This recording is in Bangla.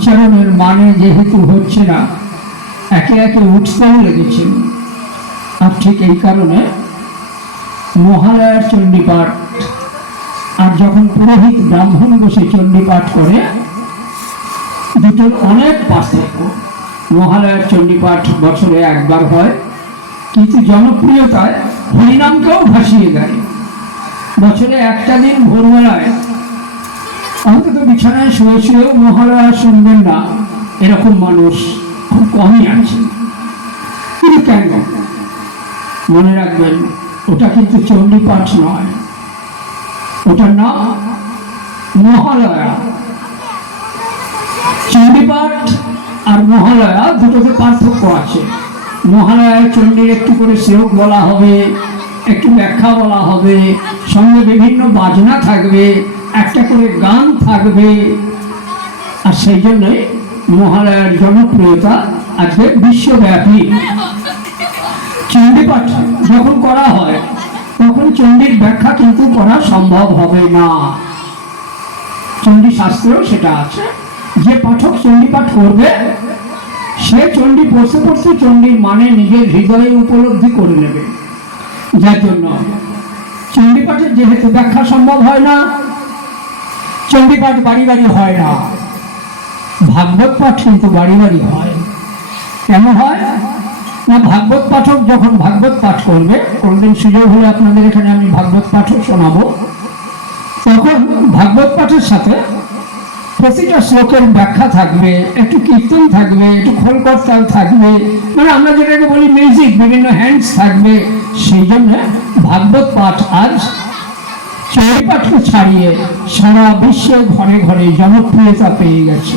উচ্চারণের মানে যেহেতু হচ্ছে না, একে একে উঠতেও লেগেছেন। আর ঠিক এই কারণে মহালয়ার চণ্ডীপাঠ আর যখন পুরোহিত ব্রাহ্মণ বসে চণ্ডীপাঠ করে, দুটোর অনেক পার্থক্য। মহালয়ার চণ্ডীপাঠ বছরে একবার হয়, কিন্তু জনপ্রিয়তায় হরিনামকেও ভাসিয়ে দেয়। বছরে একটা দিন ভোরবেলায় অন্তত বিছানায় শুয়ে শুয়েও মহালয়া শুনবেন না, এরকম মানুষ খুব কমই আছে। কিন্তু কেন? মনে রাখবেন, ওটা কিন্তু চণ্ডীপাঠ নয়, ওটার নাম মহালয়া। চণ্ডীপাঠ আর মহালয়া দুটোতে পার্থক্য আছে। মহালয়ায় চণ্ডীর একটু করে শ্লোক বলা হবে, একটু ব্যাখ্যা বলা হবে, সঙ্গে বিভিন্ন বাজনা থাকবে, একটা করে গান থাকবে। আর সেই জন্যই মহালয়ার জনপ্রিয়তা আজকে বিশ্বব্যাপী। চণ্ডীপাঠ যখন করা হয় তখন চণ্ডীর ব্যাখ্যা কিন্তু করা সম্ভব হবে না। চণ্ডী শাস্ত্রেও সেটা আছে, যে পাঠক চণ্ডীপাঠ করবে সে চণ্ডী পড়তে পড়তে চণ্ডীর মানে নিজের হৃদয়ে উপলব্ধি করে নেবে। যার জন্য চণ্ডীপাঠের যেহেতু ব্যাখ্যা সম্ভব হয় না, চণ্ডীপাঠ বাড়ি বাড়ি হয় না। ভাগবত পাঠ কিন্তু বাড়ি বাড়ি হয়। কেমন হয় না, ভাগবত পাঠক যখন ভাগবত পাঠ করবে, কোনদিন সুযোগ হলে আপনাদের এখানে আমি ভাগবত পাঠও শোনাবো, তখন ভাগবত পাঠের সাথে প্রতিটা শ্লোকের ব্যাখ্যা থাকবে, একটু কীর্তন থাকবে, একটু খোলকর্তাল থাকবে, মানে আমরা যেটাকে বলি মিউজিক, বিভিন্ন হ্যান্ডস থাকবে। সেই জন্য ভাগবত পাঠ আজ চণ্ডীপাঠকে ছাড়িয়ে সারা বিশ্বে ঘরে ঘরে জনপ্রিয়তা পেয়ে গেছে।